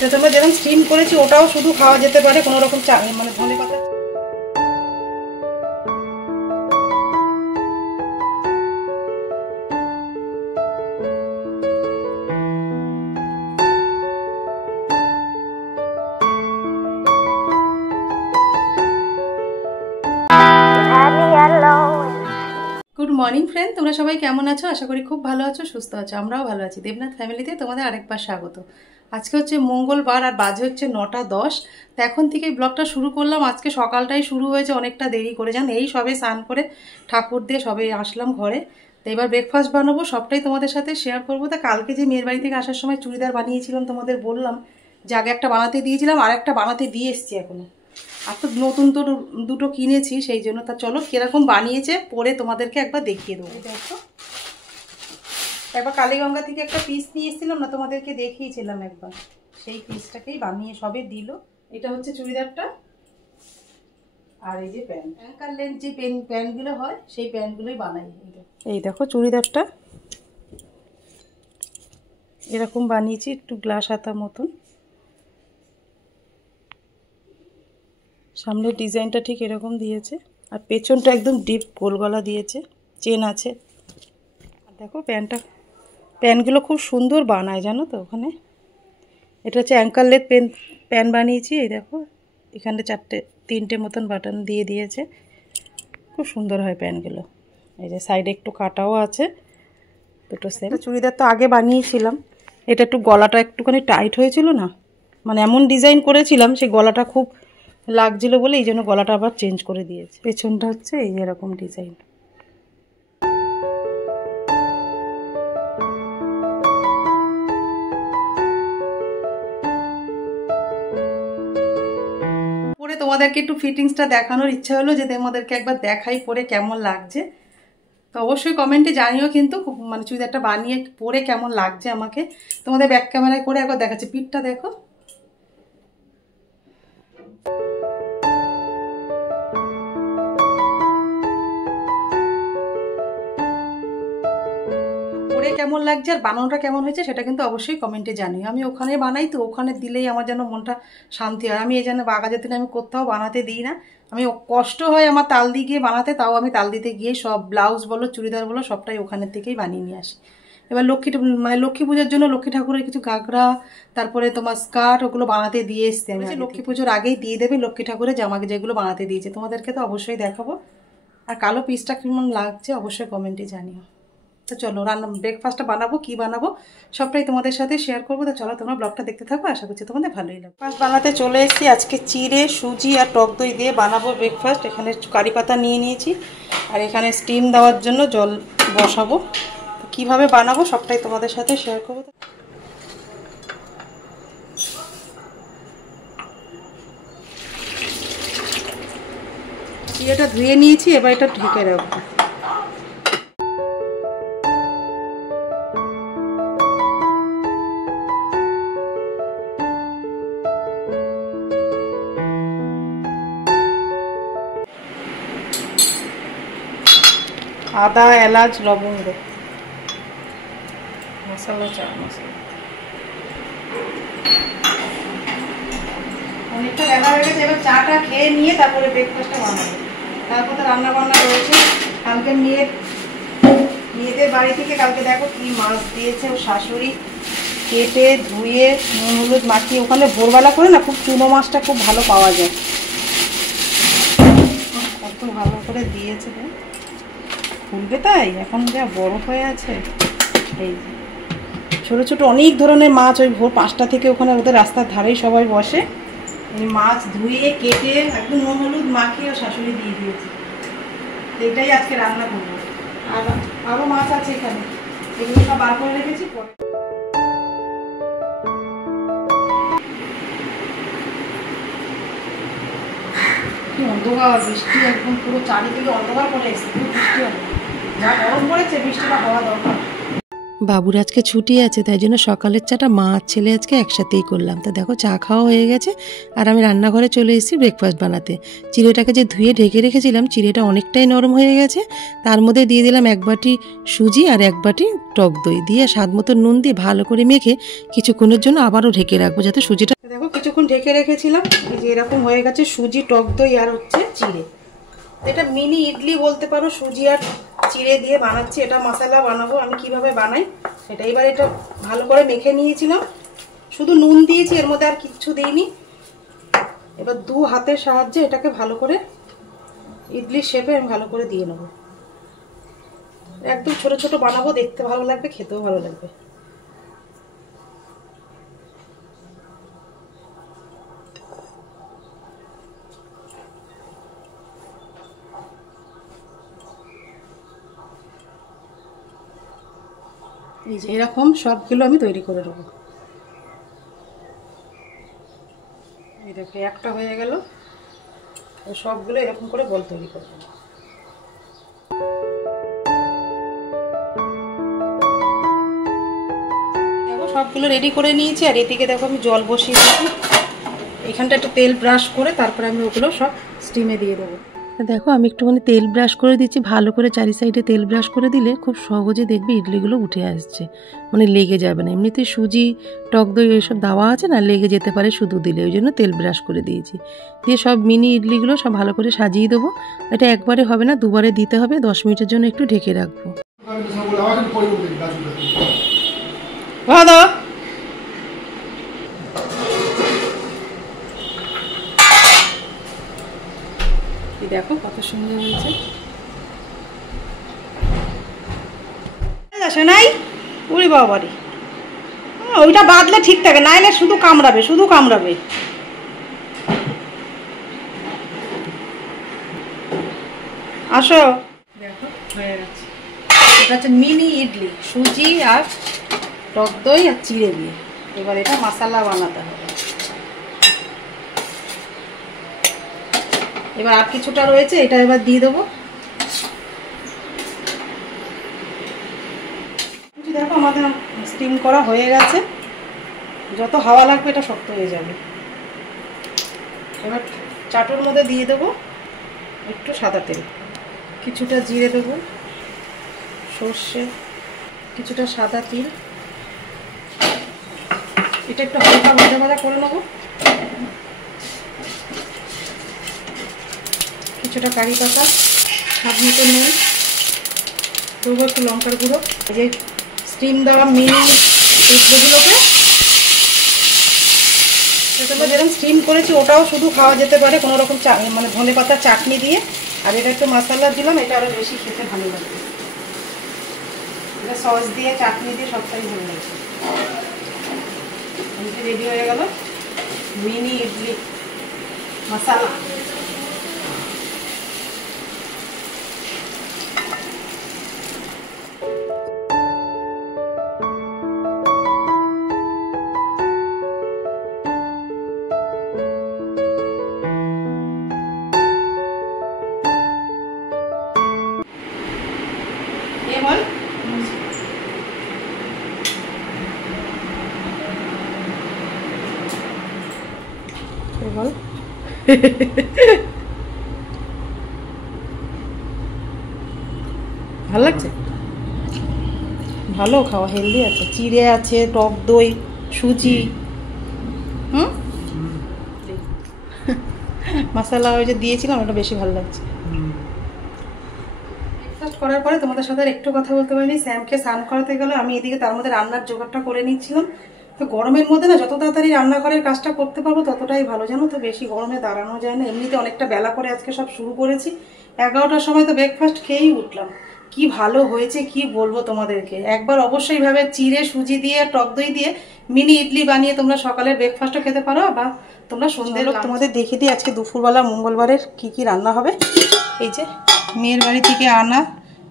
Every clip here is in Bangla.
প্রথমে যেরকম স্টিম করেছি ওটাও শুধু খাওয়া যেতে পারে, কোনো রকম মানে ধনে পাতা। গুড মর্নিং ফ্রেন্ড, তোমরা সবাই কেমন আছো? আশা করি খুব ভালো আছো, সুস্থ আছো। আমরাও ভালো আছি। দেবনাথ ফ্যামিলিতে তোমাদের আরেকবার স্বাগত। আজকে হচ্ছে মঙ্গলবার আর বাজে হচ্ছে 9:10। তো এখন থেকেই ব্লগটা শুরু করলাম। আজকে সকালটাই শুরু হয়েছে অনেকটা দেরি করে, জান এই সবে স্নান করে ঠাকুর দিয়ে সবে আসলাম ঘরে। তো এবার ব্রেকফাস্ট বানাবো, সবটাই তোমাদের সাথে শেয়ার করবো। তা কালকে যে মেয়ের বাড়ি থেকে আসার সময় চুড়িদার বানিয়েছিলাম তোমাদের বললাম যে আগে একটা বানাতে দিয়েছিলাম, আর একটা বানাতে দিয়ে এসছি এখনো। আর তো নতুন তো দুটো কিনেছি সেই জন্য। তা চলো কিরকম বানিয়েছে পরে তোমাদেরকে একবার দেখিয়ে দেবো। দেখো একবার কালীগঙ্গা থেকে একটা পিস নিয়ে এসেছিলাম না, তোমাদেরকে দেখিয়েছিলাম একবার, সেই পিসটাকেই বানিয়ে সবে দিল। এটা হচ্ছে চুড়িদারটা, আর এই যে প্যান্ট, অ্যাঙ্কার লেন্থ যে প্যান্টগুলো হয় সেই প্যান্টগুলোই বানাই। এই দেখো চুড়িদারটা এরকম বানিয়েছি, একটু গ্লাস হাতা মতন। সামনের ডিজাইনটা ঠিক এরকম দিয়েছে, আর পেছনটা একদম ডিপ গোল গলা দিয়েছে, চেন আছে। আর দেখো প্যান্টগুলো খুব সুন্দর বানায় জানো তো ওখানে। এটা হচ্ছে অ্যাঙ্কার লেন্থ প্যান্ট বানিয়েছি। এই দেখো এখানে তিনটে মতন বাটন দিয়ে দিয়েছে, খুব সুন্দর হয় প্যান্টগুলো। এই যে সাইডে একটু কাটাও আছে, দুটো সেম। চুড়িদার তো আগে বানিয়েছিলাম, এটা একটু গলাটা একটুখানি টাইট হয়েছিল না, মানে এমন ডিজাইন করেছিলাম সেই গলাটা খুব লাগছিল বলে এই জন্য গলাটা আবার চেঞ্জ করে দিয়েছে। পেছনটা হচ্ছে এই এরকম ডিজাইন। পরে তোমাদেরকে একটু ফিটিংসটা দেখানোর ইচ্ছা হলো যে তোমাদেরকে একবার দেখাই পরে কেমন লাগছে। তো অবশ্যই কমেন্টে জানিও কিন্তু, মানে চুড়িদারটা বানিয়ে পরে কেমন লাগছে আমাকে। তোমাদের ব্যাক ক্যামেরায় করে একবার দেখাচ্ছি, পিঠটা দেখো। পরে কেমন লাগছে আর বানানোটা কেমন হয়েছে সেটা কিন্তু অবশ্যই কমেন্টে জানিও। আমি ওখানে বানাই তো, ওখানে দিলেই আমার যেন মনটা শান্তি হয়। আমি এই জন্য বাঘাযতীনে আমি কোথাও বানাতে দিই না। আমি কষ্ট হয় আমার তাল দিয়ে গিয়ে বানাতে, তাও আমি তাল দিতে গিয়ে সব ব্লাউজ বলো চুড়িদার বলো সবটাই ওখানের থেকেই বানিয়ে নিয়ে আসি। এবার লক্ষ্মী পূজার জন্য লক্ষ্মী ঠাকুরের কিছু ঘাগরা, তারপরে তোমার স্কার্ট, ওগুলো বানাতে দিয়ে এসছি আমি। লক্ষ্মী পুজোর আগেই দিয়ে দেবে লক্ষ্মী ঠাকুরের জামাকে যেগুলো বানাতে দিয়েছে, তোমাদেরকে তো অবশ্যই দেখাবো। আর কালো পিসটা কেমন লাগছে অবশ্যই কমেন্টে জানিও। তো চলো ব্রেকফাস্টটা বানাবো, কি বানাবো সবটাই তোমাদের সাথে শেয়ার করবো। তো চলো তোমরা ব্লগটা দেখতে থাকো, আশা করছি তোমাদের ভালোই লাগবে। ব্রেকফাস্ট বানাতে চলে এসেছি। আজকে চিড়ে, সুজি আর টক দই দিয়ে বানাবো ব্রেকফাস্ট। এখানে কারি পাতা নিয়ে নিয়েছি, আর এখানে স্টিম দেওয়ার জন্য জল বসাবো। কিভাবে বানাবো সবটাই তোমাদের সাথে শেয়ার করবো। চিড়েটা ধুয়ে নিয়েছি, এবার এটা ঢেকে রাখবো। আদা, এলাচ, লবঙ্গ, মশলা, চাট মশলা। অনেকটা বেলা হয়ে গেছে, এবার চাটা খেয়ে নিয়ে তারপরে ব্রেকফাস্টটা বানাবো। তারপর তো রান্না বান্না রয়েছে। কালকে মেয়েদের বাড়ি থেকে কালকে দেখো কি মাছ দিয়েছে ও শাশুড়ি, কেটে ধুয়ে নুন হলুদ মাখিয়ে। ওখানে ভোরবেলা করে না খুব চুনো মাছটা খুব ভালো পাওয়া যায়, কত ভালো করে দিয়েছে। ফুলবে তাই এখন যা বড় হয়ে আছে। এই ছোট ছোট অনেক ধরনের মাছ ওই ভোর 5টা থেকে ওখানে ওদের রাস্তার ধারেই সবাই বসে। এই মাছ ধুয়ে কেটে একদম নুন হলুদ মাখিয়ে শাশুড়ি দিয়ে দিয়েছে। এটাই আজকে রান্না করবো। আর আরও মাছ আছে এখানে, এগুলো সব বার করে রেখেছি। পরে অন্ধকার, বৃষ্টি একদম পুরো চারিদিকে অন্ধকার করে এসেছে, বৃষ্টি হবে। যা গরম পড়েছে বৃষ্টিটা হওয়া দরকার। বাবুর আজকে ছুটি আছে, তাই জন্য সকালের চাটা মা আর ছেলে আজকে একসাথেই করলাম। তো দেখো চা খাওয়া হয়ে গেছে আর আমি রান্নাঘরে চলে এসেছি ব্রেকফাস্ট বানাতে। চিড়েটাকে যে ধুয়ে ঢেকে রেখেছিলাম, চিড়েটা অনেকটাই নরম হয়ে গেছে। তার মধ্যে দিয়ে দিলাম 1 বাটি সুজি আর 1 বাটি টক দই দিয়ে স্বাদ মতো নুন দিয়ে ভালো করে মেখে কিছুক্ষণের জন্য আবারও ঢেকে রাখবো, যাতে সুজিটা, দেখো কিছুক্ষণ ঢেকে রেখেছিলাম, এই যে এরকম হয়ে গেছে সুজি, টক দই আর হচ্ছে চিড়ে। এটা মিনি ইডলি বলতে পারো, সুজি আর চিড়ে দিয়ে বানাচ্ছি। এটা মশলা বানাবো, আমি কিভাবে বানাই সেটা। এবার এটা ভালো করে মেখে নিয়েছিলাম, শুধু নুন দিয়েছি, এর মধ্যে আর কিচ্ছু দিইনি। এবার 2 হাতের সাহায্যে এটাকে ভালো করে ইডলি শেপে আমি ভালো করে দিয়ে নেবো। একদম ছোট ছোট বানাবো, দেখতে ভালো লাগবে, খেতেও ভালো লাগবে। এই যে এরকম সবগুলো আমি তৈরি করে নেবো। এই দেখো একটা হয়ে গেল, সবগুলো এরকম করে বল তৈরি করবো। দেখো সবগুলো রেডি করে নিয়েছি, আর এদিকে দেখো আমি জল বসিয়ে দিয়েছি। এখানটা একটু তেল ব্রাশ করে তারপরে আমি ওগুলো সব স্টিমে দিয়ে দেবো। দেখো আমি একটুখানি তেল ব্রাশ করে দিচ্ছি, ভালো করে চারি সাইডে তেল ব্রাশ করে দিলে খুব সহজে দেখবে ইডলিগুলো উঠে আসছে, মানে লেগে যাবে না। এমনিতে সুজি, টক দই এইসব দেওয়া আছে না, লেগে যেতে পারে শুধু দিলে, ওই জন্য তেল ব্রাশ করে দিয়েছি। দিয়ে সব মিনি ইডলিগুলো সব ভালো করে সাজিয়ে দেবো। এটা একবারে হবে না, দুবারে দিতে হবে। 10 মিনিটের জন্য একটু ঢেকে রাখবো। দেখো কত সুন্দর হয়েছে। নাই ওরে বাবারি, ওইটা বাদলে ঠিক থাকে, নাইলে শুধু কামড়াবে, শুধু কামড়াবে। আসো, দেখো হয়ে গেছে। এটা হচ্ছে মিনি ইডলি, সুজি আর টক দই আর চিড়ে দিয়ে। এবার এটা মশলা বানাতে হবে। এবার আর কিছুটা রয়েছে, এটা এবার দিয়ে দেবো। দেখো আমাদের স্টিম করা হয়ে গেছে, যত হাওয়া লাগবে এটা শক্ত হয়ে যাবে। এবার চাটুর মধ্যে দিয়ে দেবো একটু সাদা তেল, কিছুটা জিরে দেবো, সর্ষে, কিছুটা সাদা তিল। এটা একটু হালকা ভাজা ভাজা করে নেবো। কিছুটা কারি পাতা, স্বাদ মতো নুন দেবো, একটু লঙ্কার গুঁড়ো। এই যে স্টিম দেওয়া মিনি ইডলিগুলোকে যেরকম স্টিম করেছি ওটাও শুধু খাওয়া যেতে পারে কোনো রকম, মানে ধনে পাতার চাটনি দিয়ে। আর এটা একটু মশলা দিলাম, এটা আরো বেশি খেতে ভালো লাগবে। এটা সস দিয়ে, চাটনি দিয়ে সবটাই ভালো লাগছে। রেডি হয়ে গেল মিনি ইডলি মশলা। ভালো লাগছে, ভালো খাওয়া, হেলদি আছে, চিড়ে আছে, টক দই, সুজি, মশলা ওই যে দিয়েছিলাম, ওটা বেশি ভালো লাগছে। ব্রেকফাস্ট করার পরে তোমাদের সাথে একটু কথা বলতে পারিনি। স্যামকে স্নান করাতে গেলে আমি এদিকে তার মধ্যে রান্নার জোগাড়টা করে নিচ্ছিলাম। তো গরমের মধ্যে না যত তাড়াতাড়ি রান্নাঘরের কাজটা করতে পারবো ততটাই ভালো, জানো তো। বেশি গরমে দাঁড়ানো যায় না। এমনিতে অনেকটা বেলা করে আজকে সব শুরু করেছি, 11টার সময় তো ব্রেকফাস্ট খেয়েই উঠলাম। কি ভালো হয়েছে কি বলবো তোমাদেরকে। একবার অবশ্যই ভাবে চিড়ে, সুজি দিয়ে, টক দই দিয়ে মিনি ইডলি বানিয়ে তোমরা সকালের ব্রেকফাস্টও খেতে পারো, বা তোমরা সন্ধ্যে। তোমাদের দেখিয়ে দিই আজকে দুপুরবেলা মঙ্গলবারের কি কি রান্না হবে। এই যে মেয়ের বাড়ি থেকে আনা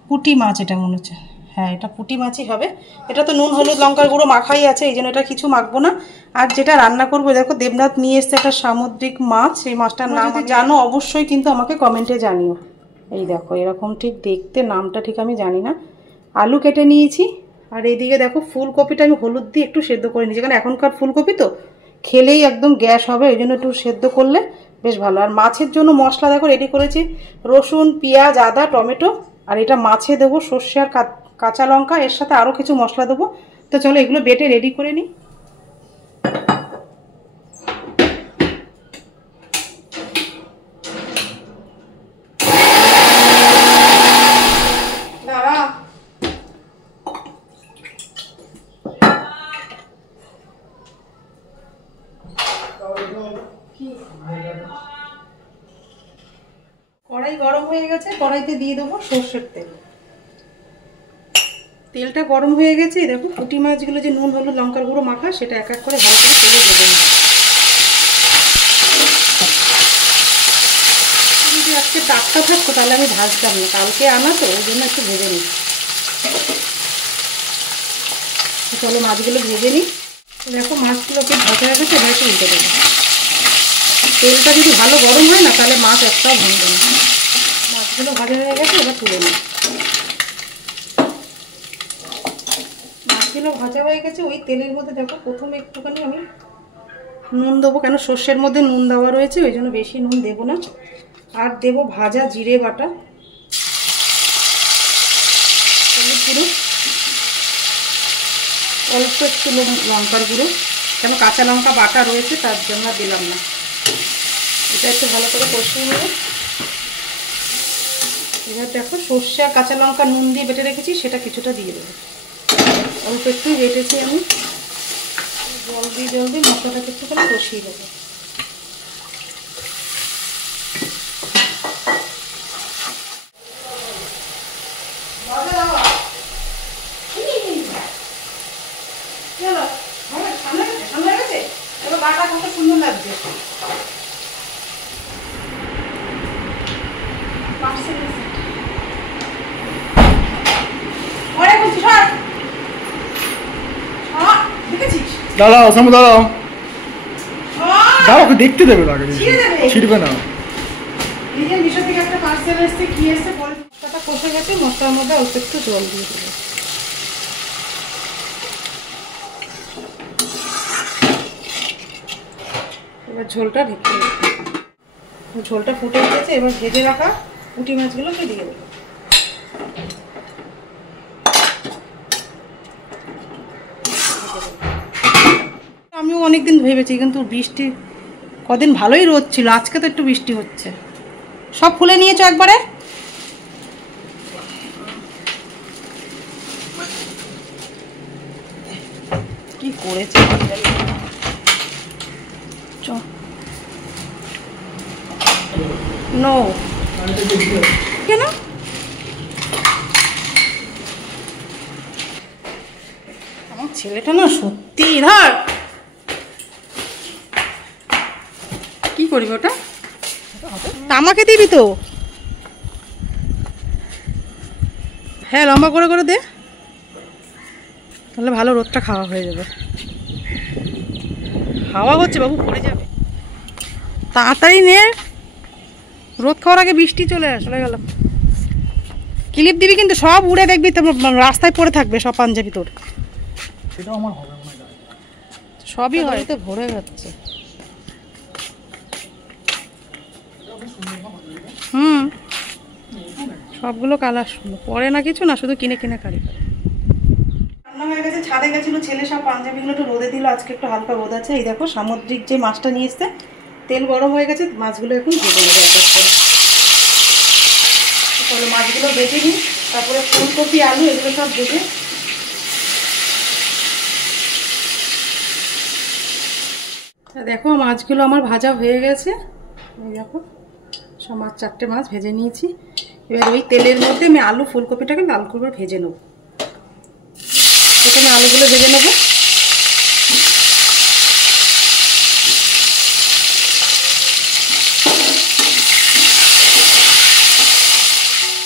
পুঁটি মাছ, এটা মনে হচ্ছে, হ্যাঁ এটা পুঁটি মাছই হবে। এটা তো নুন হলুদ লঙ্কার গুঁড়ো মাখাই আছে, এই জন্য এটা কিছু মাখবো না। আর যেটা রান্না করবো, দেখো দেবনাথ নিয়ে এসছে একটা সামুদ্রিক মাছ। এই মাছটার নাম যদি জানো অবশ্যই কিন্তু আমাকে কমেন্টে জানিও। এই দেখো এরকম ঠিক দেখতে, নামটা ঠিক আমি জানি না। আলু কেটে নিয়েছি, আর এইদিকে দেখো ফুলকপিটা আমি হলুদ দিয়ে একটু সেদ্ধ করে নিয়েছি, কারণ এখনকার ফুলকপি তো খেলেই একদম গ্যাস হবে, ওই জন্য একটু সেদ্ধ করলে বেশ ভালো। আর মাছের জন্য মশলা দেখো রেডি করেছি, রসুন, পেঁয়াজ, আদা, টমেটো, আর এটা মাছে দেবো সর্ষে আর কাঁচা লঙ্কা, এর সাথে আরও কিছু মশলা দেবো। তো চলো এগুলো বেটে রেডি করে নিই। কড়াই গরম হয়ে গেছে, কড়াইতে দিয়ে দেবো সর্ষের তেল। তেলটা গরম হয়ে গেছে, দেখো পুঁটি মাছগুলো যে নুন হলুদ লঙ্কার গুঁড়ো মাখা, সেটা এক এক করে ভালো করে তেলে দেবো না। যদি আজকে টাটকা থাকতো তাহলে আমি ভাজতাম না, কালকে আনা তো ওই জন্য একটু ভেজে নিই। চলো মাছগুলো ভেজে নিই। দেখো মাছগুলোকে ভাজা হয়ে গেছে, এবার একটু উল্টে দেবো। তেলটা যদি ভালো গরম হয় না তাহলে মাছ একটাও ভাঙবে না। মাছগুলো ভাজা হয়ে গেছে, এবার তুলে নিই। মাছগুলো ভাজা হয়ে গেছে, ওই তেলের মধ্যে দেখো প্রথমে একটুখানি আমি নুন দেবো, কেন সর্ষের মধ্যে নুন দেওয়া রয়েছে ওই জন্য বেশি নুন দেবো না। আর দেবো ভাজা জিরে বাটা, হলুদ গুঁড়ো, অল্প একটু লঙ্কার গুঁড়ো, কেন কাঁচা লঙ্কা বাটা রয়েছে তার জন্য দিলাম না। এটা একটু ভালো করে কষিয়ে নেব। এবার দেখো সর্ষে আর কাঁচা লঙ্কা নুন দিয়ে বেটে রেখেছি, সেটা কিছুটা দিয়ে দেবো। অল্প একটু বেটেছি আমি, জল দিয়ে মশলাটাকে একটুখানি কষিয়ে দেবো। এবার বাটা কত সুন্দর লাগছে। দাঁড়াও সামনে দাঁড়াও, দাঁড়াও দেখতে দেবে, আগে ছিড়বে না। নিজের মিশো থেকে একটা পার্সেল এসছে, কি এসছে বল। মশলাটা কষে গেছে, মশলার মধ্যে অল্প একটু জল দিয়ে দেবো। এবার ঝোলটা ঢেকে দেবো। ঝোলটা ফুটে উঠেছে, এবার ভেজে রাখা পুঁটি মাছগুলোকে দিয়ে দেবো। আমিও অনেকদিন ভেবেছি, কিন্তু বৃষ্টি কদিন ভালোই রোদ ছিল, আজকে তো একটু বৃষ্টি হচ্ছে। সব ফুলে নিয়েছো একবারে? কি করেছে নো কেন? আমার ছেলেটা না সত্যি ধর, কি করবি ওটা? আমাকে দিবি তো? হ্যাঁ লম্বা করে করে দে, তাহলে ভালো রোদটা খাওয়া হয়ে যাবে। হাওয়া হচ্ছে বাবু, পড়ে যাবে। তাড়াতাড়ি নে, রোদ খাওয়ার আগে বৃষ্টি চলে গেল। ক্লিপ দিবি কিন্তু, সব উড়ে দেখবি তো রাস্তায় পড়ে থাকবে সব পাঞ্জাবি তোর। সবই হয় তো, ভরে যাচ্ছে। সবগুলো কালার সুন্দর, পরে না কিছু না, শুধু কিনে কিনে কারি। রান্না হয়ে গেছে, ছাদে গেছিল ছেলে, সব পাঞ্জাবিগুলো একটু রোদে দিল, আজকে একটু হালকা রোদ আছে। এই দেখো সামুদ্রিক যে মাছটা নিয়ে এসছে, তেল গরম হয়ে গেছে, মাছগুলো এখন ভেজে নেবে এক এক করে। তাহলে মাছগুলো ভেজে নিই, তারপরে ফুলকপি আলু এগুলো সব ভেজে। দেখো মাছগুলো আমার ভাজা হয়ে গেছে, এই দেখো সব মাছ, 4টে মাছ ভেজে নিয়েছি। এবার ওই তেলের মধ্যে আমি আলু ফুলকপিটাকে লাল করে ভেজে নেব। প্রথমে আলুগুলো ভেজে নেব।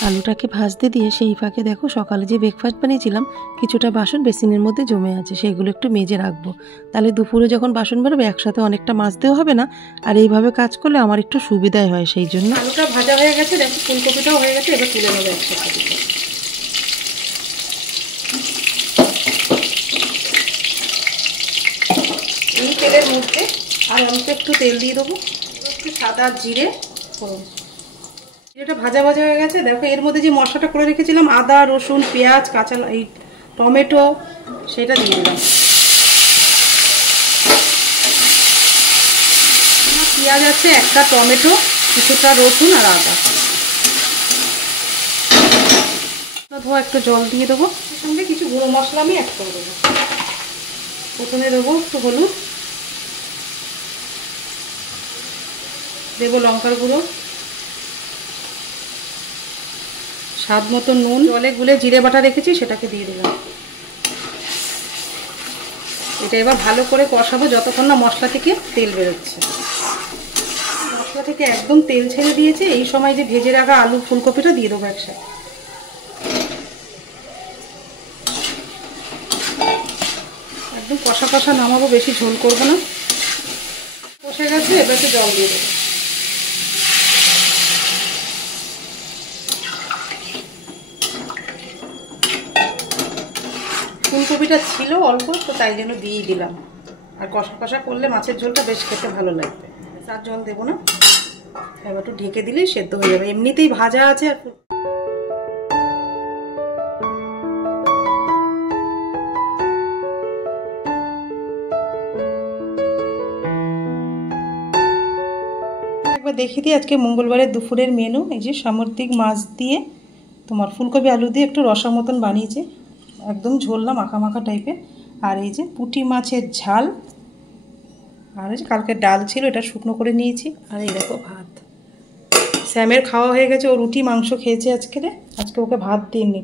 আলুটাকে ভাজতে দিয়ে সেই ফাঁকে দেখো সকালে যে ব্রেকফাস্ট বানিয়েছিলাম কিছুটা বাসন বেসিনের মধ্যে জমে আছে, সেগুলো একটু মেজে রাখবো। তাহলে দুপুরে যখন বাসন বেরোবে একসাথে অনেকটা মাজতেও হবে না, আর এইভাবে কাজ করলে আমার একটু সুবিধাই হয়। সেই জন্য আলুটা ভাজা হয়ে গেছে, দেখো ফুলকপিটাও হয়ে গেছে, এবার তুলে নেবো একসাথে। আর অল্প একটু তেল দিয়ে দেবো, একটু সাদা জিরে ফোড়ন। জিরেটা ভাজা ভাজা হয়ে গেছে। দেখো এর মধ্যে যে মশলাটা করে রেখেছিলাম, আদা রসুন পেঁয়াজ কাঁচা এই টমেটো, সেটা দিয়ে দিলাম। পেঁয়াজ আছে, একটা টমেটো, কিছুটা রসুন আর আদা। ধোয়া একটু জল দিয়ে দেবো, সঙ্গে কিছু গুঁড়ো মশলা আমি অ্যাড করে দেবো। প্রথমে দেবো একটু হলুদ, দেবো লঙ্কার গুঁড়ো, স্বাদ মতো নুন, জলে গুলে জিরে বাটা রেখেছি সেটাকে দিয়ে দিলাম। এটা এবার ভালো করে কষাবো যতক্ষণ না মশলা থেকে তেল বেরোচ্ছে। মশলা থেকে একদম তেল ছেড়ে দিয়েছে। এই সময় যে ভেজে রাখা আলু ফুলকপিটা দিয়ে দেবো একসাথে। একদম কষা কষা নামাবো, বেশি ঝোল করবো না। কষে গেছে, এবার একটু জল দিয়ে দেবো। ফুলকপিটা ছিল অল্প, তো তাই জন্য দিয়েই দিলাম। আর কষা কষা করলে মাছের ঝোলটা বেশ খেতে ভালো লাগবে। আর জল দেবো না, এবার একটু ঢেকে দিলেই সেদ্ধ হয়ে যাবে। এমনিতেই ভাজা আছে। আর একবার দেখিয়ে দিই আজকে মঙ্গলবারের দুপুরের মেনু। এই যে সামুদ্রিক মাছ দিয়ে তোমার ফুলকপি আলু দিয়ে একটু রসা মতন বানিয়েছে, একদম ঝোল না, মাখা মাখা টাইপের। আর এই যে পুঁটি মাছের ঝাল, আর এই যে কালকে ডাল ছিল, এটা শুকনো করে নিয়েছি। আর এই দেখো ভাত। স্যামের খাওয়া হয়ে গেছে, ও রুটি মাংস খেয়েছে আজকে ওকে ভাত দিইনি।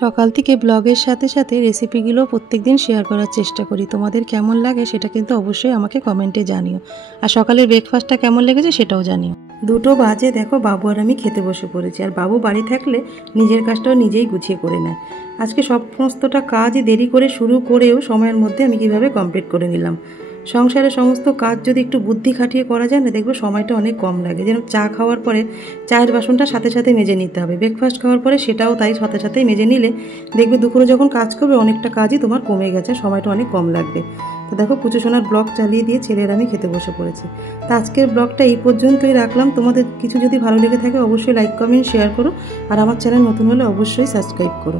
সকাল থেকে ব্লগের সাথে সাথে রেসিপিগুলো প্রত্যেকদিন শেয়ার করার চেষ্টা করি। তোমাদের কেমন লাগে সেটা কিন্তু অবশ্যই আমাকে কমেন্টে জানিও। আর সকালের ব্রেকফাস্টটা কেমন লেগেছে সেটাও জানিও। 2টো বাজে, দেখো বাবু আর আমি খেতে বসে পড়েছি। আর বাবু বাড়ি থাকলে নিজের কাজটাও নিজেই গুছিয়ে করে নেয়। আজকে সমস্তটা কাজই দেরি করে শুরু করেও সময়ের মধ্যে আমি কিভাবে কমপ্লিট করে নিলাম। সংসারের সমস্ত কাজ যদি একটু বুদ্ধি খাটিয়ে করা যায় না, দেখবো সময়টা অনেক কম লাগে। যেন চা খাওয়ার পরে চায়ের বাসনটা সাথে সাথে মেজে নিতে হবে, ব্রেকফাস্ট খাওয়ার পরে সেটাও তাই সাথে সাথেই মেজে নিলে দেখবে দুপুরে যখন কাজ করবে অনেকটা কাজই তোমার কমে গেছে, সময়টা অনেক কম লাগবে। তো দেখো পুজো সোনার ব্লগ চালিয়ে দিয়ে ছেলের আমি খেতে বসে পড়েছি। তো আজকের ব্লগটা এই পর্যন্তই রাখলাম। তোমাদের কিছু যদি ভালো লেগে থাকে অবশ্যই লাইক কমেন্ট শেয়ার করো। আর আমার চ্যানেল নতুন হলে অবশ্যই সাবস্ক্রাইব করো।